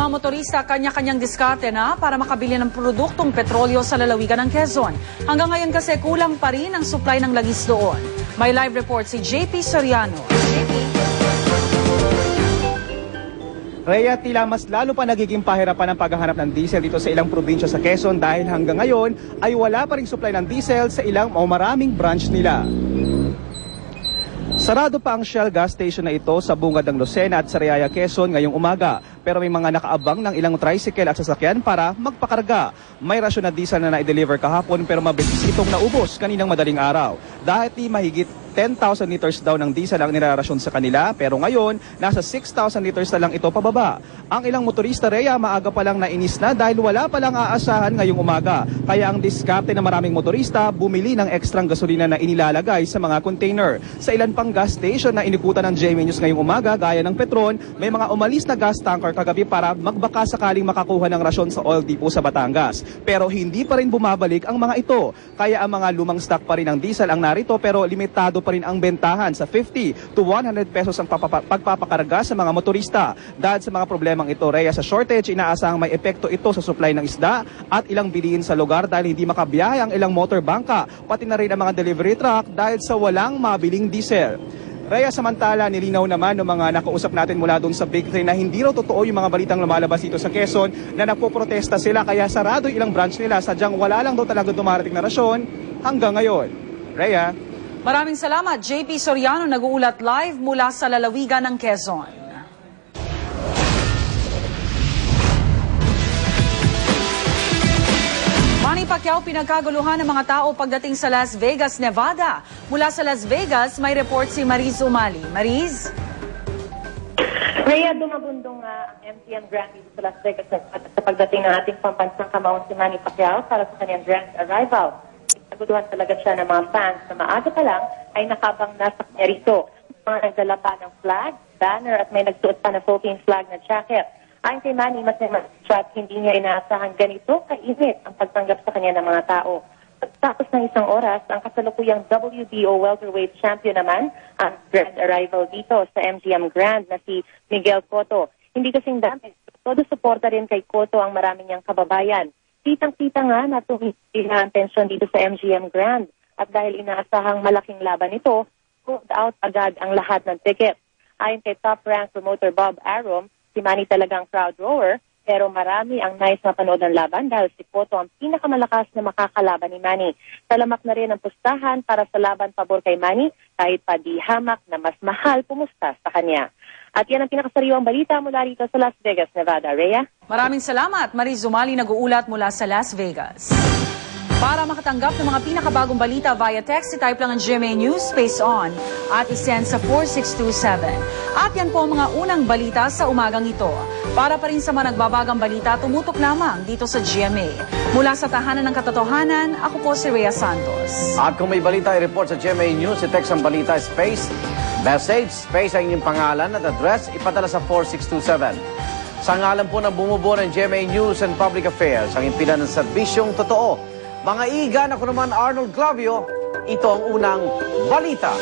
Mga motorista kanya-kanyang diskarte na para makabili ng produktong petrolyo sa lalawigan ng Quezon. Hanggang ngayon kasi kulang pa rin ang supply ng langis doon. May live report si JP Soriano. JP. Rhea, tila mas lalo pa nagiging pahirapan ang paghahanap ng diesel dito sa ilang probinsya sa Quezon dahil hanggang ngayon ay wala pa ring supply ng diesel sa ilang o maraming branch nila. Sarado pa ang Shell gas station na ito sa bungad ng Lucena at Sariaya, Quezon ngayong umaga. Pero may mga nakaabang ng ilang tricycle at sasakyan para magpakarga. May rasyon na diesel na na-deliver kahapon pero mabilis itong naubos kaninang madaling araw. Dahil mahigit 10,000 liters daw ng diesel ang nilarasyon sa kanila pero ngayon nasa 6,000 liters na lang ito pababa. Ang ilang motorista, Rhea, maaga pa lang nainis na dahil wala pa lang aasahan ngayong umaga. Kaya ang diskarte ng maraming motorista, bumili ng ekstrang gasolina na inilalagay sa mga container. Sa ilan pang gas station na inikutan ng GMA News ngayong umaga, gaya ng Petron, may mga umalis na gas tanker kagabi para magbaka sakaling makakuha ng rasyon sa oil depot sa Batangas. Pero hindi pa rin bumabalik ang mga ito. Kaya ang mga lumang stock pa rin ng diesel ang narito pero limitado pa rin ang bentahan sa 50 to 100 pesos ang pagpapakarga sa mga motorista. Dahil sa mga problemang ito, Rhea, sa shortage, inaasahang may epekto ito sa supply ng isda at ilang bilihin sa lugar dahil hindi makabiyahe ang ilang motor bangka, pati na rin ang mga delivery truck dahil sa walang mabiling diesel. Rhea, samantala, nilinaw naman ng mga nakausap natin mula doon sa bakery na hindi raw totoo yung mga balitang lumalabas dito sa Quezon na nagpoprotesta sila kaya sarado ilang branch nila. Sadyang wala lang daw talaga dumarating na rasyon hanggang ngayon. Rhea. Maraming salamat, JP Soriano, nag-uulat live mula sa lalawigan ng Quezon. Manny Pacquiao pinagkaguluhan ng mga tao pagdating sa Las Vegas, Nevada. Mula sa Las Vegas, may report si Mariz Umali. Mariz? Rhea, dumabundong ang MGM Grand dito sa Las Vegas at sa pagdating ng ating pampansang kamaon si Manny Pacquiao para sa kanyang grand arrival. Pinagkaguluhan talaga siya ng mga fans na maaga pa lang ay nakabang nasa kanya rito. Mga nagdala pa ng flag, banner at may nagsuot pa na Philippine flag na jacket. Ayon kay Manny, mas hindi niya inaasahan ganito kainit ang pagtanggap sa kanya ng mga tao. Tapos ng isang oras, ang kasalukuyang WBO welterweight champion naman ang grand arrival dito sa MGM Grand na si Miguel Cotto. Hindi kasing dami, todo suporta rin kay Cotto ang maraming niyang kababayan. Kitang-kita nga na tumindi na ang tensyon dito sa MGM Grand at dahil inaasahang malaking laban ito, sold out agad ang lahat ng tickets. Ayon kay top-rank promoter Bob Arum, si Manny talagang crowd rower, pero marami ang nais mapanood ng laban dahil si Cotto ang pinakamalakas na makakalaban ni Manny. Talamak na rin ang pustahan para sa laban pabor kay Manny kahit pa di hamak na mas mahal pumusta sa kanya. At yan ang pinakasariwang balita mula rito sa Las Vegas, Nevada. Rhea? Maraming salamat. Mariz Umali, nag-uulat mula sa Las Vegas. Para makatanggap ng mga pinakabagong balita via text, type lang ang GMA News Space On at isend sa 4627. At yan po ang mga unang balita sa umagang ito. Para pa rin sa mga nagbabagang balita, tumutok lamang dito sa GMA. Mula sa tahanan ng katotohanan, ako po si Rhea Santos. At kung may balita i-report sa GMA News, i-text ang balita space, message, space ang inyong pangalan at address, ipadala sa 4627. Sa ngalan po ng bumubuo ng GMA News and Public Affairs, ang impilan ng serbisyong totoo. Mga igan, ako naman Arnold Clavio, ito ang unang balita.